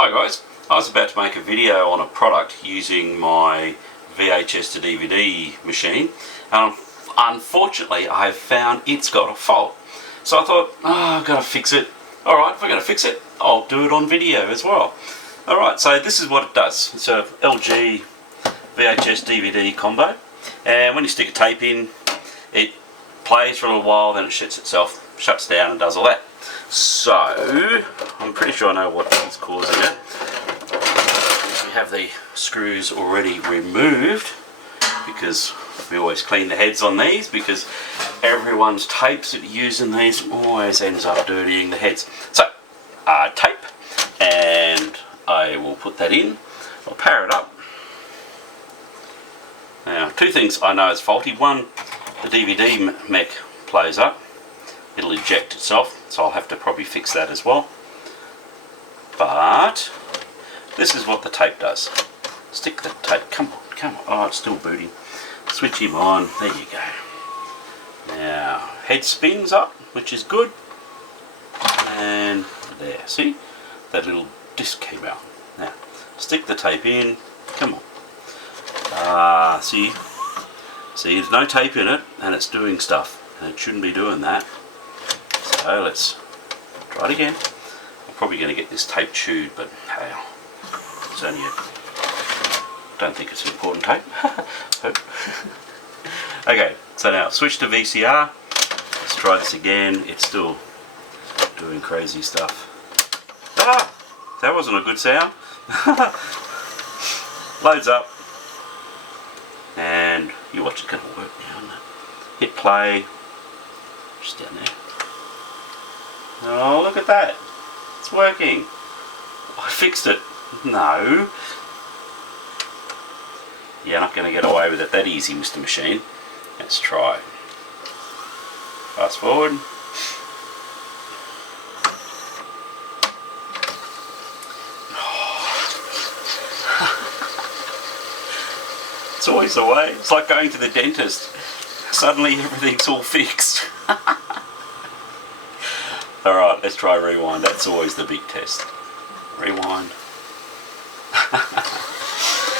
Hi guys, I was about to make a video on a product using my VHS to DVD machine, and unfortunately I have found it's got a fault. So I thought, I've got to fix it. Alright, if I'm going to fix it, I'll do it on video as well. Alright, so this is what it does. It's a LG VHS DVD combo, and when you stick a tape in, it plays for a little while, then it shuts down and does all that. So, I'm pretty sure I know what is causing it. We have the screws already removed, because we always clean the heads on these, because everyone's tapes that you use in these always ends up dirtying the heads. So, tape, and I will put that in. I'll power it up. Now, two things I know is faulty. One, the DVD mech plays up. It'll eject itself, so I'll have to probably fix that as well. But this is what the tape does. Stick the tape, come on, oh, it's still booting. Switch him on, there you go. Now, head spins up, which is good. And there, see? That little disc came out. Now, stick the tape in, come on. See, there's no tape in it, and it's doing stuff. And it shouldn't be doing that. So let's try it again. I'm probably going to get this tape chewed, but hey, it's only don't think it's important tape. Okay, so now switch to VCR. Let's try this again. It's still doing crazy stuff. Ah, that wasn't a good sound. Loads up, and you watch it going to work now. Hit play. Just down there. Oh, look at that. It's working. I fixed it. No. You're not going to get away with it that easy, Mr. Machine. Let's try. Fast forward. It's always the way. It's like going to the dentist. Suddenly everything's all fixed. Alright, let's try rewind. That's always the big test. Rewind.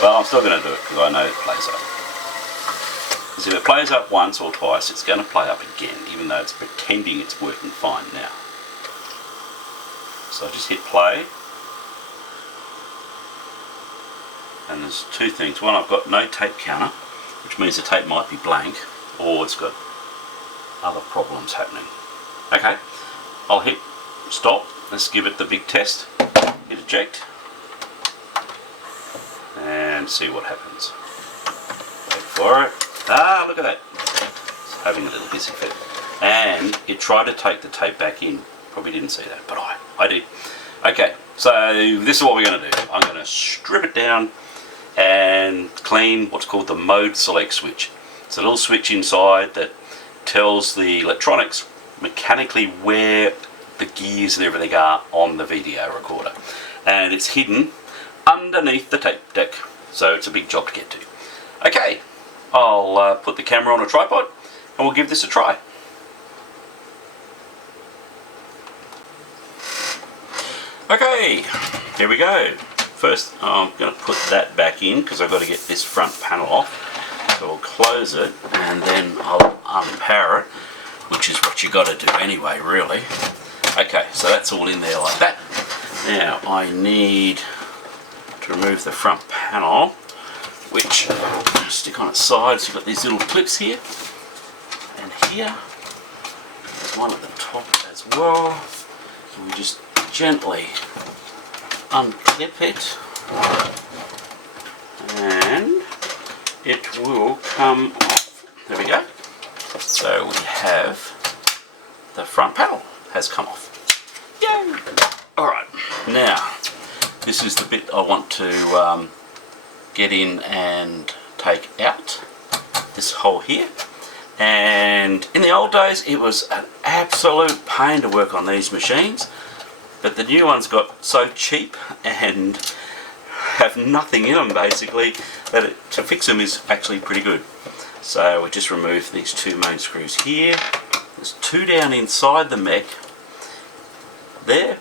Well, I'm still going to do it because I know it plays up. Because if it plays up once or twice, it's going to play up again, even though it's pretending it's working fine now. So I just hit play. And there's two things. One, I've got no tape counter, which means the tape might be blank, or it's got other problems happening. Okay. I'll hit stop. Let's give it the big test. Hit eject. And see what happens. Wait for it. Ah, look at that. It's having a little hissy fit. And it tried to take the tape back in. Probably didn't see that, but I did. Okay, so this is what we're going to do. I'm going to strip it down and clean what's called the mode select switch. It's a little switch inside that tells the electronics mechanically where the gears and everything are on the video recorder, and it's hidden underneath the tape deck, so it's a big job to get to. Okay, I'll put the camera on a tripod and we'll give this a try. Okay, here we go. First I'm going to put that back in because I've got to get this front panel off, so we'll close it and then I'll unpower it, which is what you got to do anyway, really. Okay, so that's all in there like that. Now I need to remove the front panel, which I'll stick on its side. So you've got these little clips here and here. There's one at the top as well. And we just gently unclip it, and it will come off. There we go. So we have the front panel has come off. Yay! Alright, now this is the bit I want to get in and take out. This hole here. And in the old days it was an absolute pain to work on these machines, but the new ones got so cheap and have nothing in them basically that to fix them is actually pretty good. So we just remove these two main screws here. There's two down inside the mech. They're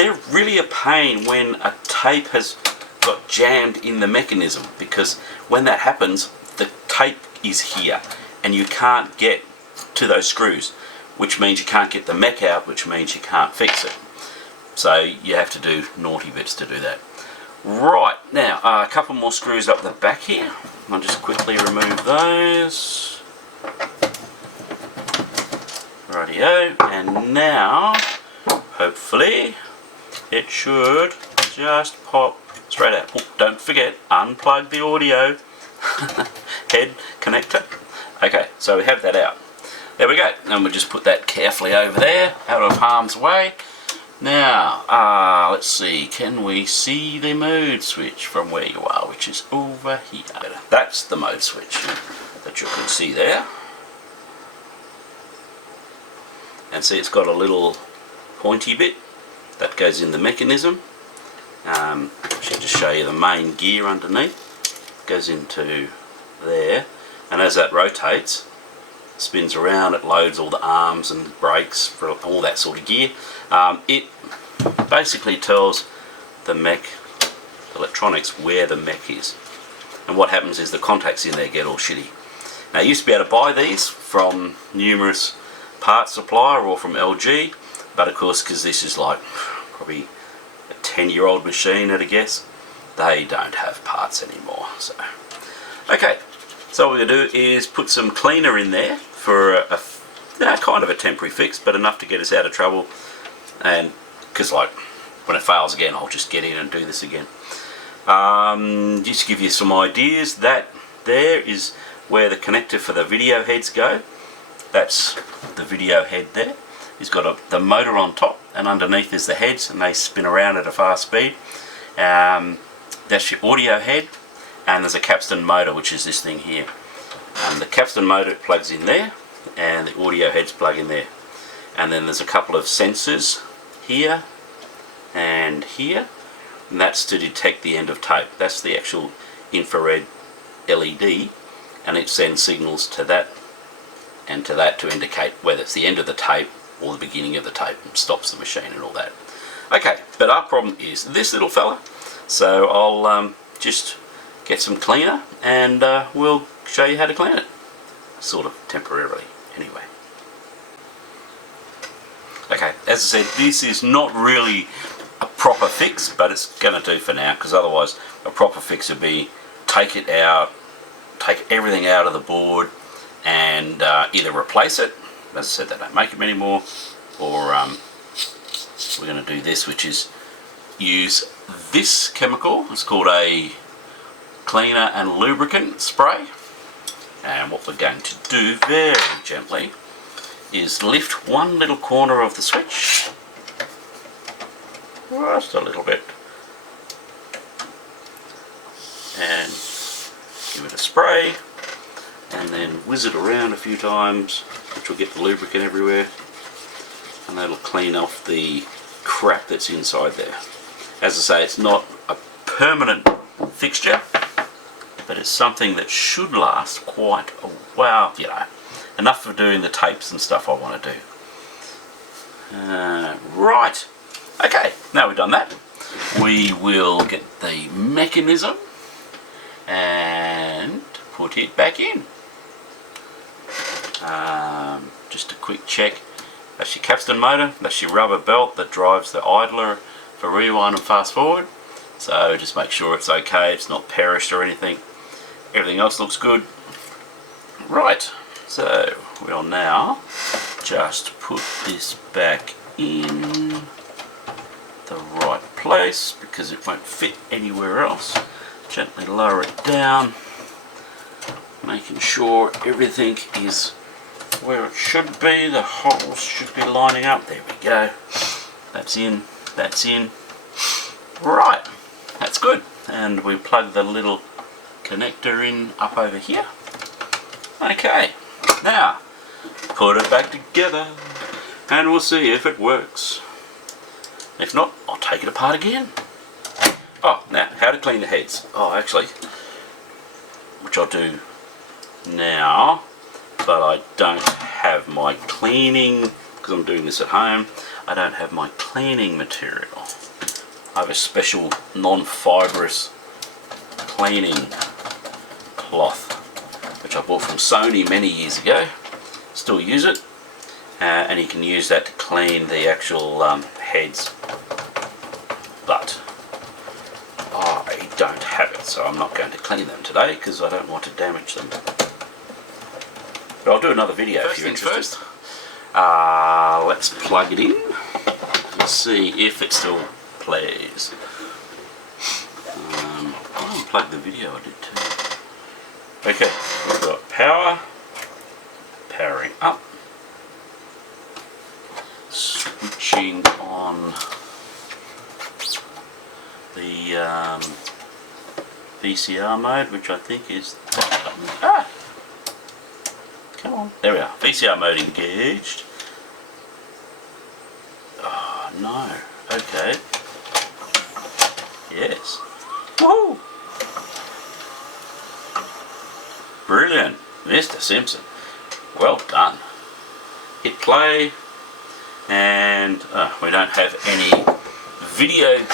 they're really a pain when a tape has got jammed in the mechanism, because when that happens, the tape is here and you can't get to those screws, which means you can't get the mech out, which means you can't fix it. So you have to do naughty bits to do that. Right, now a couple more screws up the back here. I'll just quickly remove those. Rightio, and now hopefully it should just pop straight out. Oh, don't forget, unplug the audio head connector. Okay, so we have that out. There we go, and we'll just put that carefully over there, out of harm's way. Now, let's see, can we see the mode switch from where you are, which is over here. That's the mode switch that you can see there. And see, it's got a little pointy bit that goes in the mechanism. I should just show you the main gear underneath. It goes into there, and as that rotates, spins around, it loads all the arms and brakes for all that sort of gear. It basically tells the mech electronics where the mech is, and what happens is the contacts in there get all shitty. Now, you used to be able to buy these from numerous parts supplier or from LG, but of course, because this is like probably a 10-year-old machine at a guess, they don't have parts anymore. So okay, so what we're going to do is put some cleaner in there for a kind of a temporary fix, but enough to get us out of trouble. And because like when it fails again, I'll just get in and do this again. Just to give you some ideas, that there is where the connector for the video heads go. That's the video head there. It's got the motor on top, and underneath is the heads, and they spin around at a fast speed. That's your audio head, and there's a capstan motor, which is this thing here. The capstan motor plugs in there, and the audio heads plug in there. And then there's a couple of sensors here and here, and that's to detect the end of tape. That's the actual infrared LED, and it sends signals to that and to that to indicate whether it's the end of the tape or the beginning of the tape, and stops the machine and all that. Okay, but our problem is this little fella, so I'll just get some cleaner and we'll show you how to clean it, sort of temporarily anyway. Okay, as I said, this is not really a proper fix, but it's going to do for now, because otherwise a proper fix would be take it out, take everything out of the board, and either replace it, as I said, they don't make them anymore, or we're going to do this, which is use this chemical. It's called a cleaner and lubricant spray, and what we're going to do very gently is lift one little corner of the switch, just a little bit, and give it a spray, and then whiz it around a few times, which will get the lubricant everywhere, and that'll clean off the crap that's inside there. As I say, it's not a permanent fixture, but it's something that should last quite a while, you know, enough for doing the tapes and stuff I want to do. Right, okay, now we've done that, we will get the mechanism and put it back in. Just a quick check. That's your capstan motor, that's your rubber belt that drives the idler for rewind and fast forward. So just make sure it's okay, it's not perished or anything. Everything else looks good. Right, so we'll now just put this back in the right place, because it won't fit anywhere else. Gently lower it down, making sure everything is where it should be. The holes should be lining up. There we go. That's in, that's in. Right, that's good. And we plug the little connector in up over here. Okay, now put it back together and we'll see if it works. If not, I'll take it apart again. Oh, now how to clean the heads. Oh, actually, which I'll do now, but I don't have my cleaning because I'm doing this at home. I don't have my cleaning material. I have a special non-fibrous cleaning cloth, which I bought from Sony many years ago. Still use it, and you can use that to clean the actual heads. But I don't have it, so I'm not going to clean them today because I don't want to damage them. But I'll do another video if you're interested. Let's plug it in. Let's see if it still plays. I'll unplug the video, I did too. Okay, we've got power, powering up, switching on the VCR mode, which I think is that button. Come on, there we are. VCR mode engaged. Oh no, okay. Yes. Woohoo! Brilliant, Mr. Simpson. Well done. Hit play, and we don't have any video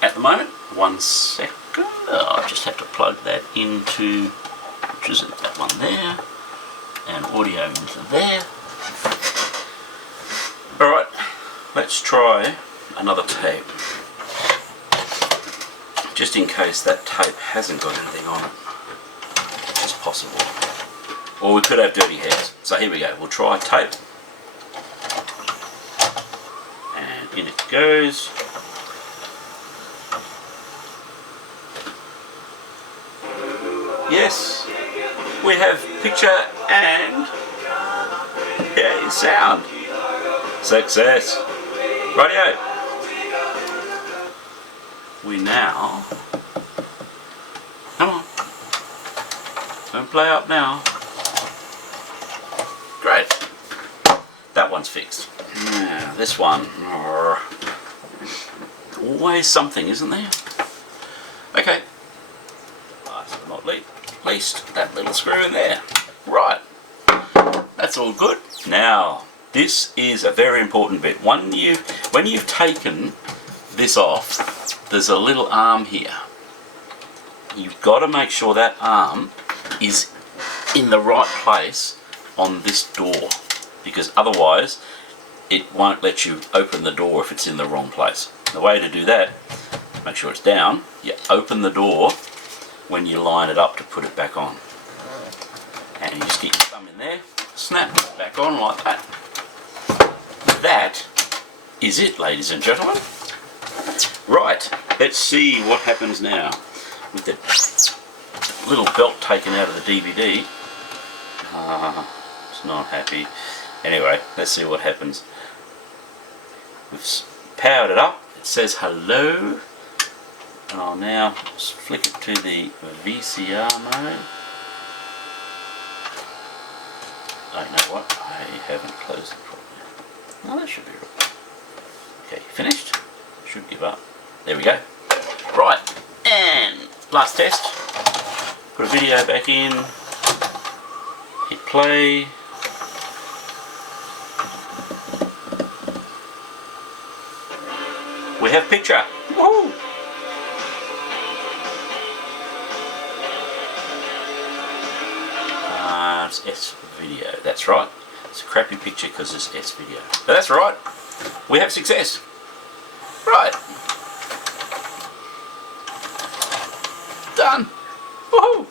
at the moment. 1 second. I just have to plug that into, which isn't that one there, and audio into there. Alright, let's try another tape, just in case that tape hasn't got anything on it, which is possible. Or we could have dirty hairs. So here we go, we'll try tape. And in it goes. Yes, we have picture and sound. Success. Rightio. We now, come on, don't play up now. Great. That one's fixed. Now this one, always something, isn't there? Okay. Last but not least, that little screw in there. Right. That's all good. Now, this is a very important bit. When you've taken this off, there's a little arm here. You've got to make sure that arm is in the right place on this door, because otherwise it won't let you open the door if it's in the wrong place. The way to do that, make sure it's down, you open the door when you line it up to put it back on. And you just get your thumb in there, snap it back on like that. That is it, ladies and gentlemen. Right, let's see what happens now with the little belt taken out of the DVD. It's not happy. Anyway, let's see what happens. We've powered it up. It says hello. And I'll now flick it to the VCR mode. Oh, you know what? I haven't closed it properly. No, that should be right. Okay, finished. Should give up. There we go. Right, and last test. Put a video back in. Hit play. We have picture. Woo! It's S video. That's right. It's a crappy picture because it's S video. But that's right. We have success. Right. Done. Woohoo!